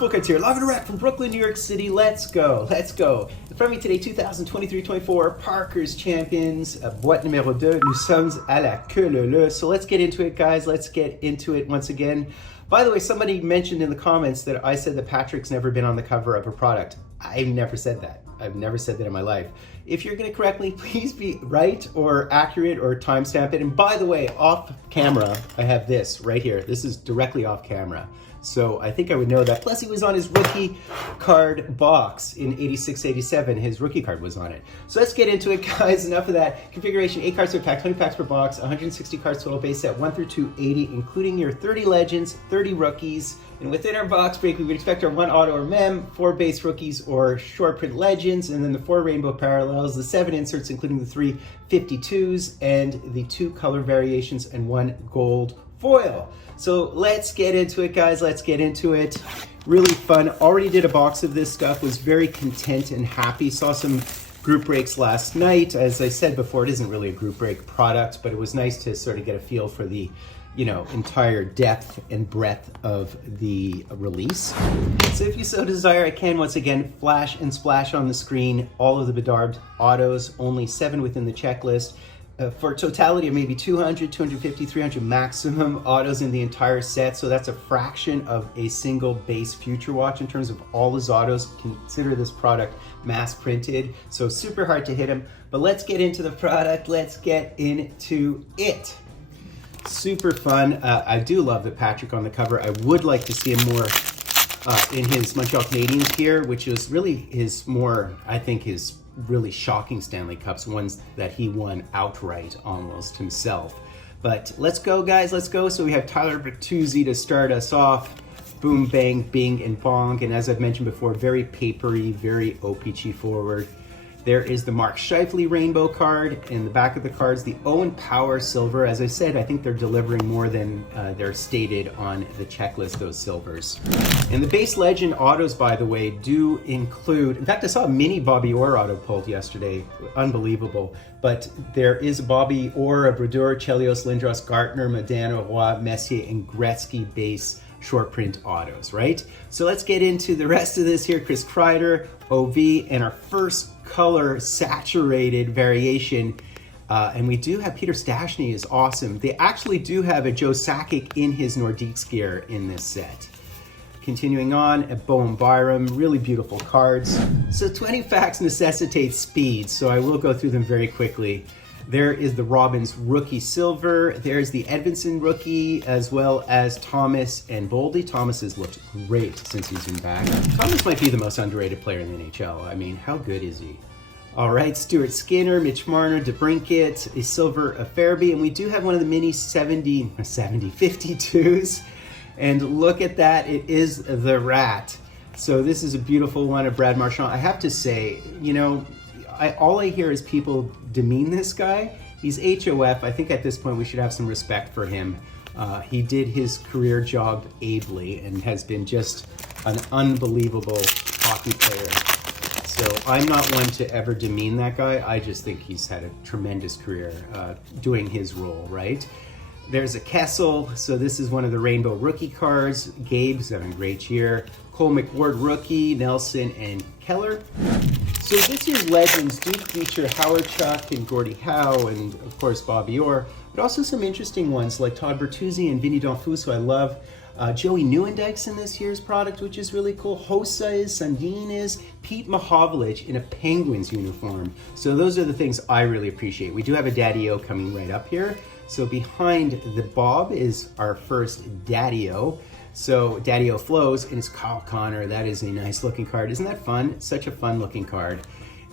Fultoncards here, live and direct from Brooklyn, New York City. Let's go, let's go. In front of me today, 2023-24 Parkhurst Champions, boîte numéro 2. Nous sommes à la queue leu leu. So let's get into it, guys. Let's get into it once again. By the way, somebody mentioned in the comments that I said that Patrick's never been on the cover of a product. I've never said that. I've never said that in my life. If you're going to correct me, please be right or accurate or timestamp it. And by the way, off camera, I have this right here. This is directly off camera. So I think I would know that. Plus he was on his rookie card box in 86-87. His rookie card was on it. So let's get into it, guys. Enough of that. Configuration, 8 cards per pack, 20 packs per box, 160 cards total, base set 1 through 280, including your 30 legends, 30 rookies. And within our box break, we would expect our 1 auto or mem, 4 base rookies or short print legends, and then the 4 rainbow parallels, the 7 inserts, including the 3 52s, and the 2 color variations, and 1 gold foil. So let's get into it, guys. Let's get into it. Really fun. Already did a box of this stuff. Was very content and happy. Saw some group breaks last night. As I said before, it isn't really a group break product, but it was nice to sort of get a feel for the, you know, entire depth and breadth of the release. So if you so desire, I can once again flash and splash on the screen all of the Bedard autos, only 7 within the checklist. For a totality of maybe 200, 250, 300 maximum autos in the entire set. So that's a fraction of a single base Future Watch in terms of all his autos. Consider this product mass printed. So super hard to hit him. But let's get into the product. Let's get into it. Super fun. I do love the Patrick on the cover. I would like to see him more in his Montreal Canadiens gear, which is really his more, I think, his really shocking Stanley Cups, ones that he won outright almost himself. But let's go, guys, let's go. So we have Tyler Bertuzzi to start us off. Boom, bang, bing, and bong. And as I've mentioned before, very papery, very OPG forward. There is the Mark Scheifele rainbow card. In the back of the cards, the Owen Power silver. As I said, I think they're delivering more than they're stated on the checklist, those silvers. And the base legend autos, by the way, do include, in fact, I saw a mini Bobby Orr auto pulled yesterday. Unbelievable. But there is a Bobby Orr, a Bedard, Chelios, Lindros, Gartner, Modano, Roy, Messier, and Gretzky base short print autos, right? So let's get into the rest of this here. Chris Kreider, OV, and our first color saturated variation. And we do have Peter Stastny is awesome. They actually do have a Joe Sakic in his Nordiques gear in this set. Continuing on, at Bowen Byram, really beautiful cards. So 20 facts necessitate speed, so I will go through them very quickly. There is the Robbins rookie silver. There's the Edvinsson rookie, as well as Thomas and Boldy. Thomas has looked great since he's been back. Thomas might be the most underrated player in the NHL. I mean, how good is he? All right, Stuart Skinner, Mitch Marner, DeBrincat, a silver of Farabee, and we do have one of the mini 52s. And look at that, it is the Rat. So this is a beautiful one of Brad Marchand. I have to say, you know, all I hear is people demean this guy. He's HOF. I think at this point we should have some respect for him. He did his career job ably and has been just an unbelievable hockey player. So I'm not one to ever demean that guy. I just think he's had a tremendous career doing his role, right? There's a Kessel. So this is one of the rainbow rookie cards. Gabe's having a great year. Cole McWard rookie, Nelson, and Keller. So this year's legends do feature Howard Chuck and Gordie Howe and, of course, Bobby Orr, but also some interesting ones like Todd Bertuzzi and Vinny Donfus, who I love. Joey Nieuwendyke's in this year's product, which is really cool. Hossa is, Sandin is, Pete Mahovlich in a Penguins uniform. So those are the things I really appreciate. We do have a Daddy-O coming right up here. So behind the Bob is our first Daddy-O. So Daddy-O flows, and it's Kyle Connor. That is a nice looking card. Isn't that fun? Such a fun looking card.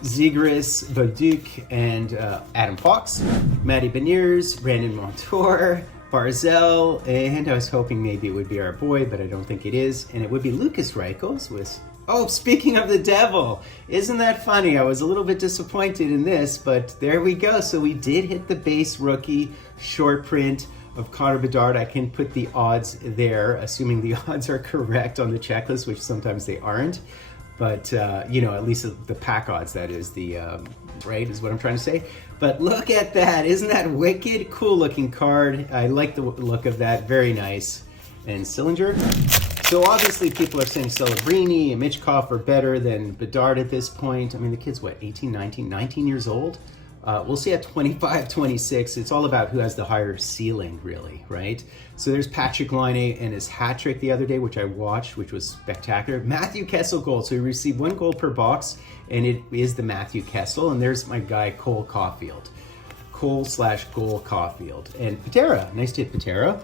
Zegras, Vauduc, and Adam Fox. Matty Beniers, Brandon Montour, Barzell, and I was hoping maybe it would be our boy, but I don't think it is. And it would be Lucas Reichels with, oh, speaking of the devil, isn't that funny? I was a little bit disappointed in this, but there we go. So we did hit the base rookie short print of Connor Bedard. I can put the odds there, assuming the odds are correct on the checklist, which sometimes they aren't. But, you know, at least the pack odds, that is the, right, is what I'm trying to say. But look at that. Isn't that wicked? Cool looking card. I like the look of that. Very nice. And Sillinger. So obviously people are saying Celebrini and Michkov are better than Bedard at this point. I mean, the kid's what, 18, 19 years old? We'll see at 25, 26. It's all about who has the higher ceiling, really, right? So there's Patrick Laine and his hat trick the other day, which I watched, which was spectacular. Matthew Kessel gold. So he received 1 gold per box, and it is the Matthew Kessel. And there's my guy, Cole Caulfield. Cole/Goal Caulfield. And Patera. Nice to hit Patera.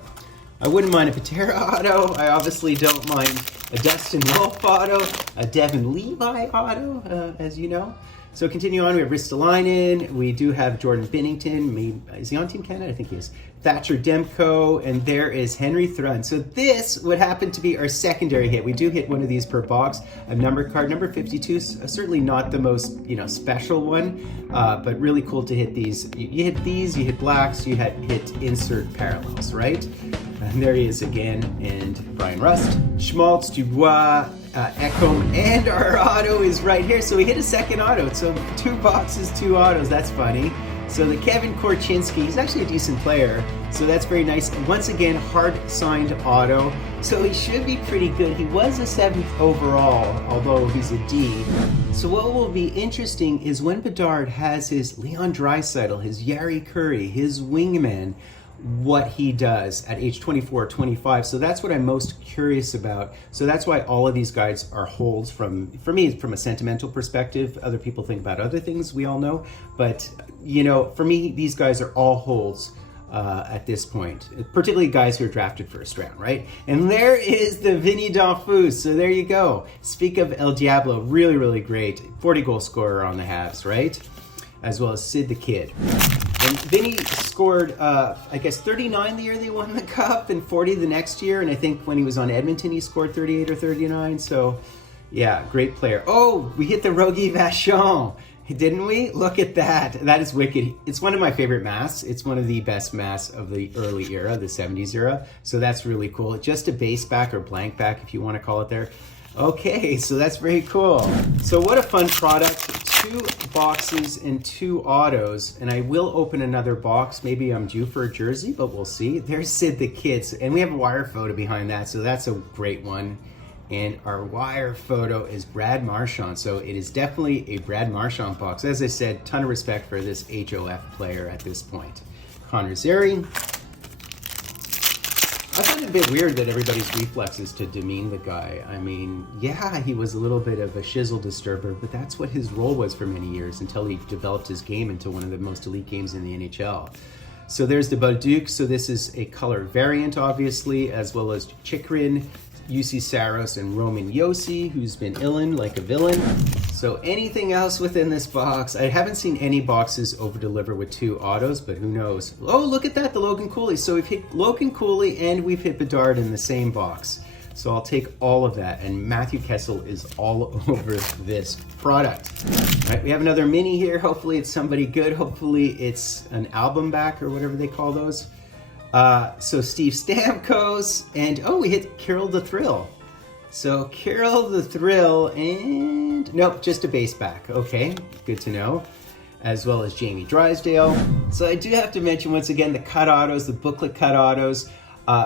I wouldn't mind a Patera auto. I obviously don't mind a Dustin Wolf auto, a Devin Levi auto, as you know. So continue on, we have Ristolainen, we do have Jordan Binnington, is he on Team Canada? I think he is. Thatcher Demko, and there is Henry Thrun. So this would happen to be our secondary hit. We do hit one of these per box. A number card, number 52, certainly not the most special one, but really cool to hit these. You hit these, you hit blacks, you hit insert parallels, right? And there he is again, and Brian Rust, Schmaltz, Dubois, Ekholm, and our auto is right here. So we hit a second auto. So 2 boxes, 2 autos. That's funny. So the Kevin Korchinski, he's actually a decent player. So that's very nice. Once again, hard signed auto. So he should be pretty good. He was a 7th overall, although he's a D. So what will be interesting is when Bedard has his Leon Draisaitl, his Yari Curry, his wingman, what he does at age 24, 25. So that's what I'm most curious about. So that's why all of these guys are holds for me, from a sentimental perspective. Other people think about other things, we all know. But, for me, these guys are all holds at this point, particularly guys who are drafted first round, right? And there is the Vinny Danfus. So there you go. Speak of El Diablo, really, really great. 40-goal scorer on the Habs, right? As well as Sid the Kid. And Vinny scored, 39 the year they won the Cup and 40 the next year. And I think when he was on Edmonton, he scored 38 or 39. So, yeah, great player. Oh, we hit the Rogie Vachon, didn't we? Look at that. That is wicked. It's one of my favorite masks. It's one of the best masks of the early era, the 70s era. So that's really cool. Just a base back or blank back, if you want to call it there. Okay, so that's very cool. So what a fun product. 2 boxes and 2 autos, and I will open another box. Maybe I'm due for a jersey, but we'll see. There's Sid the Kid, and we have a wire photo behind that, so that's a great one. And our wire photo is Brad Marchand, so it is definitely a Brad Marchand box. As I said, ton of respect for this HOF player at this point. Connor Zeri. I find it a bit weird that everybody's reflex is to demean the guy. I mean, yeah, he was a little bit of a shizzle disturber, but that's what his role was for many years until he developed his game into one of the most elite games in the NHL. So there's the Bolduc. So this is a color variant, obviously, as well as Chikrin, UC Saros, and Roman Yossi, who's been illin like a villain. So anything else within this box? I haven't seen any boxes over-deliver with 2 autos, but who knows? Oh, look at that, the Logan Cooley. So we've hit Logan Cooley and we've hit Bedard in the same box. So I'll take all of that. And Matthew Kessel is all over this product. All right, we have another mini here. Hopefully it's somebody good. Hopefully it's an album back or whatever they call those. So Steve Stamkos, and we hit Kirill the Thrill. So Kirill the Thrill, and nope, just a base back. Okay, good to know. As well as Jamie Drysdale. So I do have to mention once again the cut autos, the booklet cut autos,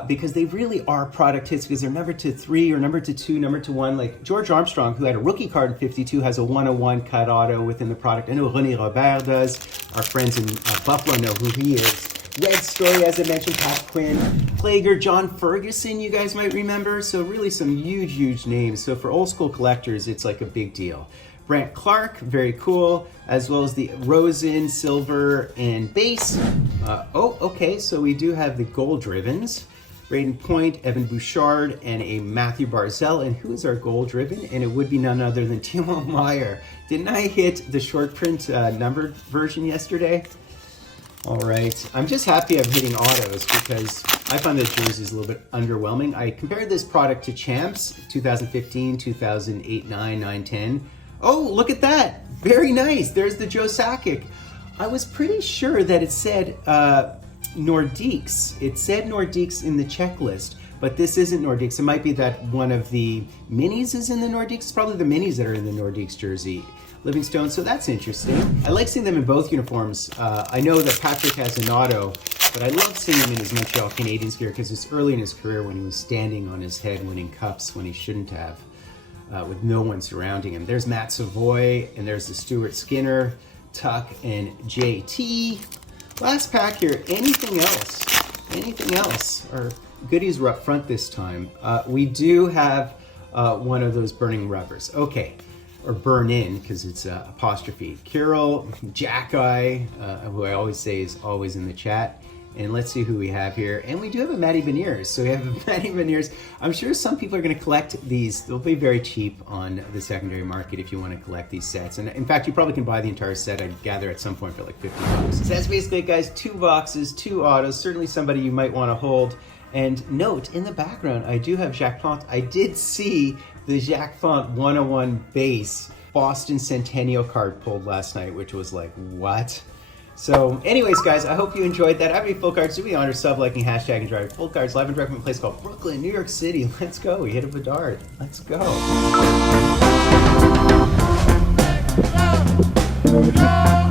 because they really are product hits because they're numbered to 3 or numbered to 2, numbered to 1. Like George Armstrong, who had a rookie card in 52, has a 101 cut auto within the product. I know René Robert does. Our friends in Buffalo know who he is. Red Story, as I mentioned, Pat Quinn, Plager, John Ferguson, you guys might remember. So really some huge, huge names. So for old school collectors, it's like a big deal. Brant Clark, very cool, as well as the Rosen, Silver, and Base. Okay, so we do have the Gold Drivens. Braden Point, Evan Bouchard, and a Matthew Barzell. And who is our Gold Driven? And it would be none other than Timo Meier. Didn't I hit the short print numbered version yesterday? All right, I'm just happy I'm hitting autos because I find the jerseys a little bit underwhelming. I compared this product to Champs, 2015, 2008, 9, 9, 10. Oh, look at that. Very nice. There's the Joe Sakic. I was pretty sure that it said Nordiques. It said Nordiques in the checklist, but this isn't Nordiques. It might be that one of the minis is in the Nordiques. It's probably the minis that are in the Nordiques jersey. Livingstone, so that's interesting. I like seeing them in both uniforms. I know that Patrick has an auto But I love seeing him in his Montreal Canadiens gear because it's early in his career when he was standing on his head winning cups when he shouldn't have, with no one surrounding him. There's Matt Savoy, and there's the Stuart Skinner, Tuck, and JT. Last pack here. Anything else? Anything else? Our goodies were up front this time. We do have one of those burning rubbers. Okay. Or burn in, because it's apostrophe. Kirill, Jack-Eye, who I always say is always in the chat. And let's see who we have here. And we do have a Matty Beniers. So we have a Matty Beniers. I'm sure some people are going to collect these. They'll be very cheap on the secondary market if you want to collect these sets. And in fact, you probably can buy the entire set, I gather, at some point for like $50. So that's basically it, guys. 2 boxes, 2 autos. Certainly somebody you might want to hold. And note, in the background, I do have Jacques Plante. I did see the Jacques Plante 101 base Boston Centennial card pulled last night, which was like, what? So anyways, guys, I hope you enjoyed that. I have any full cards. Do me honor, sub, liking, hashtag, and drive full cards live and direct from a place called Brooklyn, New York City. Let's go. We hit a Bedard. Let's go. Go!